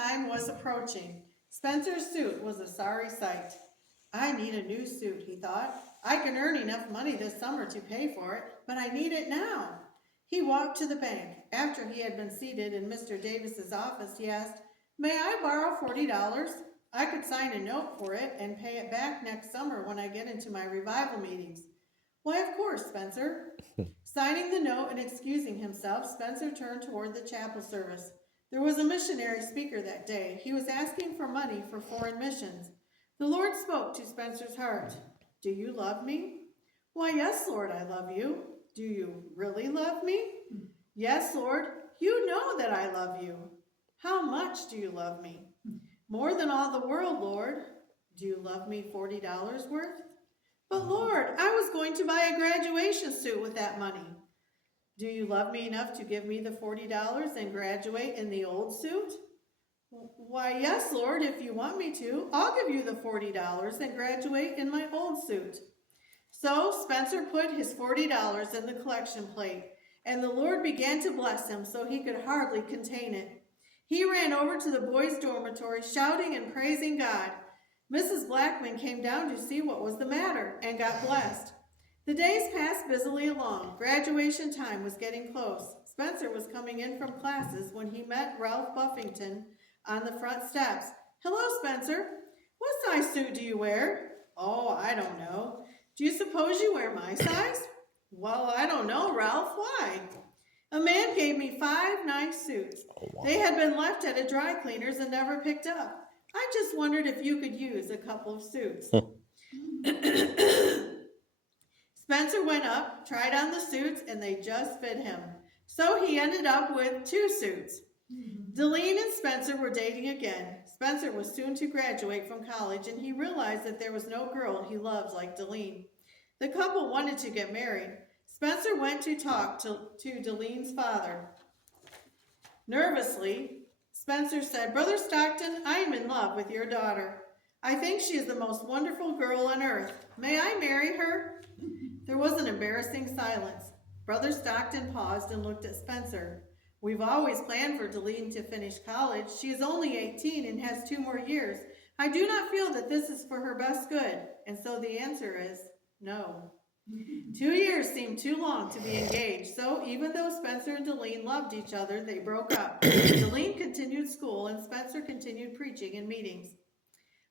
time was approaching. Spencer's suit was a sorry sight. I need a new suit, he thought. I can earn enough money this summer to pay for it, but I need it now. He walked to the bank. After he had been seated in Mr. Davis's office, he asked, "May I borrow $40? I could sign a note for it and pay it back next summer when I get into my revival meetings." "Why, of course, Spencer." Signing the note and excusing himself, Spencer turned toward the chapel service. There was a missionary speaker that day. He was asking for money for foreign missions. The Lord spoke to Spencer's heart. "Do you love me?" "Why, yes, Lord, I love you." "Do you really love me?" "Yes, Lord, you know that I love you." "How much do you love me?" "More than all the world, Lord." "Do you love me $40 worth?" "But Lord, I was going to buy a graduation suit with that money." "Do you love me enough to give me the $40 and graduate in the old suit?" "Why, yes, Lord, if you want me to, I'll give you the $40 and graduate in my old suit." So Spencer put his $40 in the collection plate, and the Lord began to bless him so he could hardly contain it. He ran over to the boys' dormitory, shouting and praising God. Mrs. Blackman came down to see what was the matter and got blessed. The days passed busily along. Graduation time was getting close. Spencer was coming in from classes when he met Ralph Buffington on the front steps. "Hello, Spencer. What size suit do you wear?" "Oh, I don't know." "Do you suppose you wear my size?" "Well, I don't know, Ralph. Why?" "A man gave me 5 nice suits. They had been left at a dry cleaner's and never picked up. I just wondered if you could use a couple of suits." Spencer went up, tried on the suits, and they just fit him. So he ended up with 2 suits. Deline and Spencer were dating again. Spencer was soon to graduate from college, and he realized that there was no girl he loved like Deline. The couple wanted to get married. Spencer went to talk to Deline's father. Nervously, Spencer said, "Brother Stockton, I am in love with your daughter. I think she is the most wonderful girl on earth. May I marry her?" There was an embarrassing silence. Brother Stockton paused and looked at Spencer. "We've always planned for Deline to finish college. She is only 18 and has 2 more years. I do not feel that this is for her best good, and so the answer is no." 2 years seemed too long to be engaged, so even though Spencer and Deline loved each other, they broke up. Deline continued school, and Spencer continued preaching in meetings.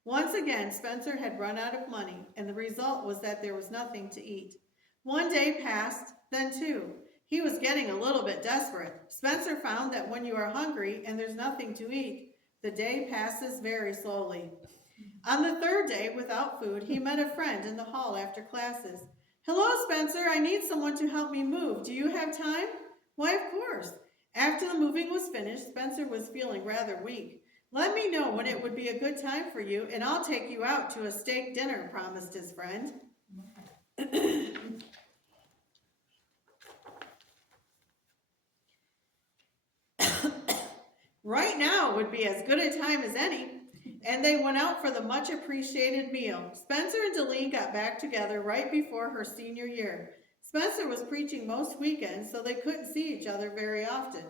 Once again, Spencer had run out of money, and the result was that there was nothing to eat. One day passed, then 2. He was getting a little bit desperate. Spencer found that when you are hungry and there's nothing to eat, the day passes very slowly. On the 3rd day, without food, he met a friend in the hall after classes. "Hello, Spencer, I need someone to help me move. Do you have time?" "Why, of course." After the moving was finished, Spencer was feeling rather weak. "Let me know when it would be a good time for you, and I'll take you out to a steak dinner," promised his friend. Right now would be as good a time as any. And they went out for the much appreciated meal. Spencer and Deline got back together right before her senior year. Spencer was preaching most weekends, so they couldn't see each other very often.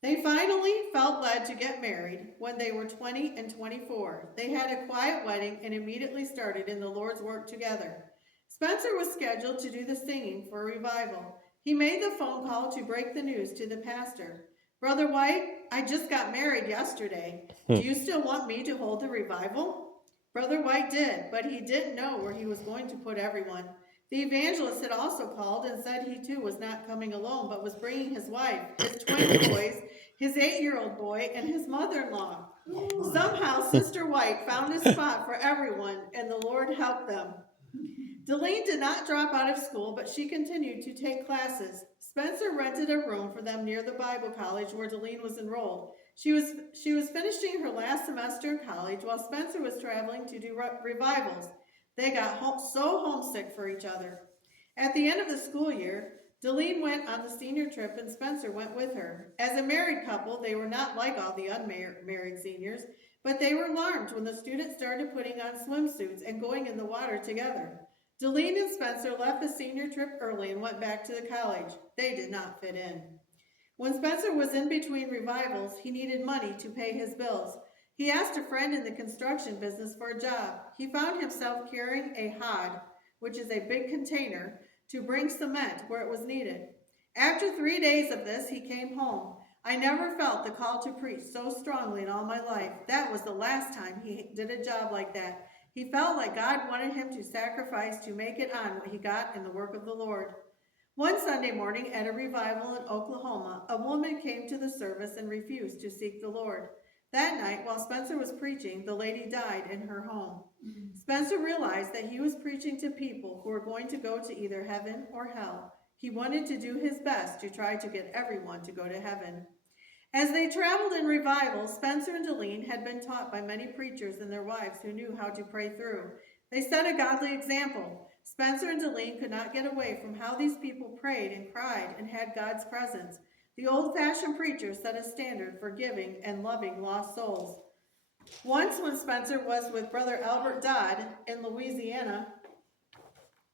They finally felt led to get married when they were 20 and 24. They had a quiet wedding and immediately started in the Lord's work together. Spencer was scheduled to do the singing for a revival. He made the phone call to break the news to the pastor. "Brother White, I just got married yesterday. Do you still want me to hold the revival?" Brother White did, but he didn't know where he was going to put everyone. The evangelist had also called and said he too was not coming alone, but was bringing his wife, his twin boys, his 8-year-old boy, and his mother-in-law. Somehow Sister White found a spot for everyone, and the Lord helped them. Deline did not drop out of school, but she continued to take classes. Spencer rented a room for them near the Bible college where Deline was enrolled. She was finishing her last semester in college while Spencer was traveling to do revivals. They got so homesick for each other. At the end of the school year, Deline went on the senior trip and Spencer went with her. As a married couple, they were not like all the unmarried seniors, but they were alarmed when the students started putting on swimsuits and going in the water together. Deline and Spencer left the senior trip early and went back to the college. They did not fit in. When Spencer was in between revivals, he needed money to pay his bills. He asked a friend in the construction business for a job. He found himself carrying a hod, which is a big container, to bring cement where it was needed. After 3 days of this, he came home. I never felt the call to preach so strongly in all my life. That was the last time he did a job like that. He felt like God wanted him to sacrifice to make it on what he got in the work of the Lord. One Sunday morning at a revival in Oklahoma, a woman came to the service and refused to seek the Lord. That night, while Spencer was preaching, the lady died in her home. Spencer realized that he was preaching to people who were going to go to either heaven or hell. He wanted to do his best to try to get everyone to go to heaven. As they traveled in revival, Spencer and Deline had been taught by many preachers and their wives who knew how to pray through. They set a godly example. Spencer and Deline could not get away from how these people prayed and cried and had God's presence. The old-fashioned preachers set a standard for giving and loving lost souls. Once when Spencer was with Brother Albert Dodd in Louisiana,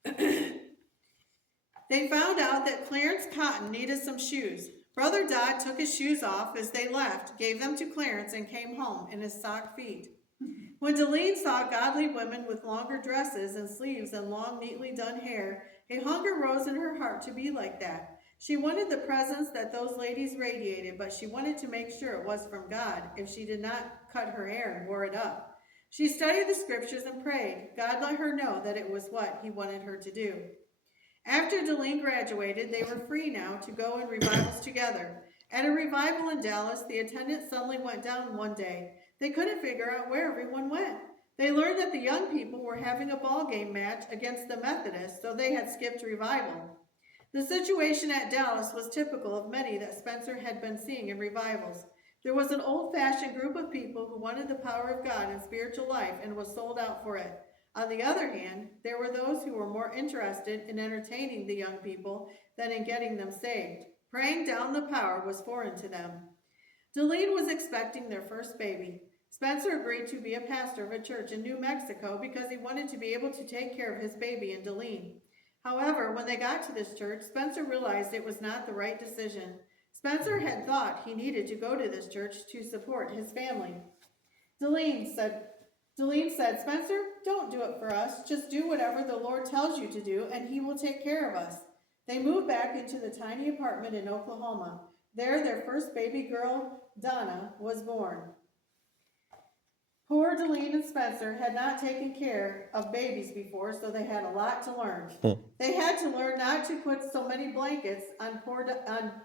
they found out that Clarence Cotton needed some shoes. Brother Dodd took his shoes off as they left, gave them to Clarence, and came home in his sock feet. When Deline saw godly women with longer dresses and sleeves and long, neatly done hair, a hunger rose in her heart to be like that. She wanted the presence that those ladies radiated, but she wanted to make sure it was from God if she did not cut her hair and wore it up. She studied the scriptures and prayed. God let her know that it was what he wanted her to do. After Deline graduated, they were free now to go in revivals together. At a revival in Dallas, the attendance suddenly went down one day. They couldn't figure out where everyone went. They learned that the young people were having a ball game match against the Methodists, so they had skipped revival. The situation at Dallas was typical of many that Spencer had been seeing in revivals. There was an old-fashioned group of people who wanted the power of God in spiritual life and was sold out for it. On the other hand, there were those who were more interested in entertaining the young people than in getting them saved. Praying down the power was foreign to them. Deline was expecting their first baby. Spencer agreed to be a pastor of a church in New Mexico because he wanted to be able to take care of his baby and Deline. However, when they got to this church, Spencer realized it was not the right decision. Spencer had thought he needed to go to this church to support his family. Deline said, Spencer, don't do it for us. Just do whatever the Lord tells you to do, and he will take care of us. They moved back into the tiny apartment in Oklahoma. There, their first baby girl, Donna, was born. Poor Deline and Spencer had not taken care of babies before, so they had a lot to learn. They had to learn not to put so many blankets on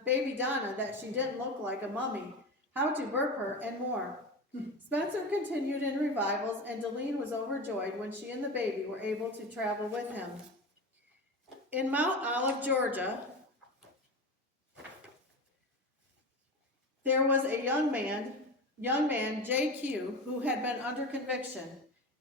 baby Donna that she didn't look like a mummy, how to burp her, and more. Spencer continued in revivals, and Deline was overjoyed when she and the baby were able to travel with him. In Mount Olive, Georgia, there was a young man, J.Q., who had been under conviction.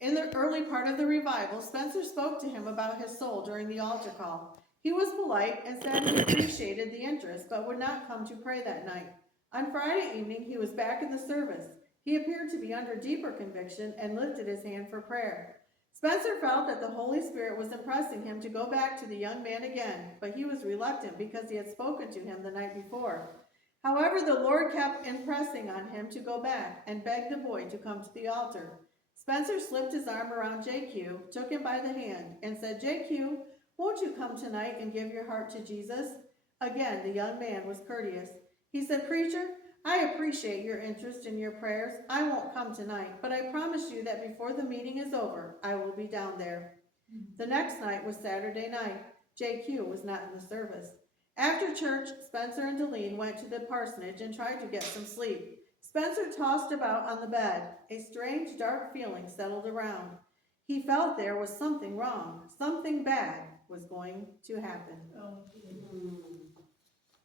In the early part of the revival, Spencer spoke to him about his soul during the altar call. He was polite and said he appreciated the interest, but would not come to pray that night. On Friday evening, he was back in the service. He appeared to be under deeper conviction and lifted his hand for prayer. Spencer felt that the Holy Spirit was impressing him to go back to the young man again, but he was reluctant because he had spoken to him the night before. However, the Lord kept impressing on him to go back and beg the boy to come to the altar. Spencer slipped his arm around J.Q., took him by the hand, and said, J.Q., won't you come tonight and give your heart to Jesus? Again, the young man was courteous. He said, Preacher, I appreciate your interest in your prayers. I won't come tonight, but I promise you that before the meeting is over, I will be down there. The next night was Saturday night. J.Q. was not in the service. After church, Spencer and Deline went to the parsonage and tried to get some sleep. Spencer tossed about on the bed. A strange, dark feeling settled around. He felt there was something wrong. Something bad was going to happen.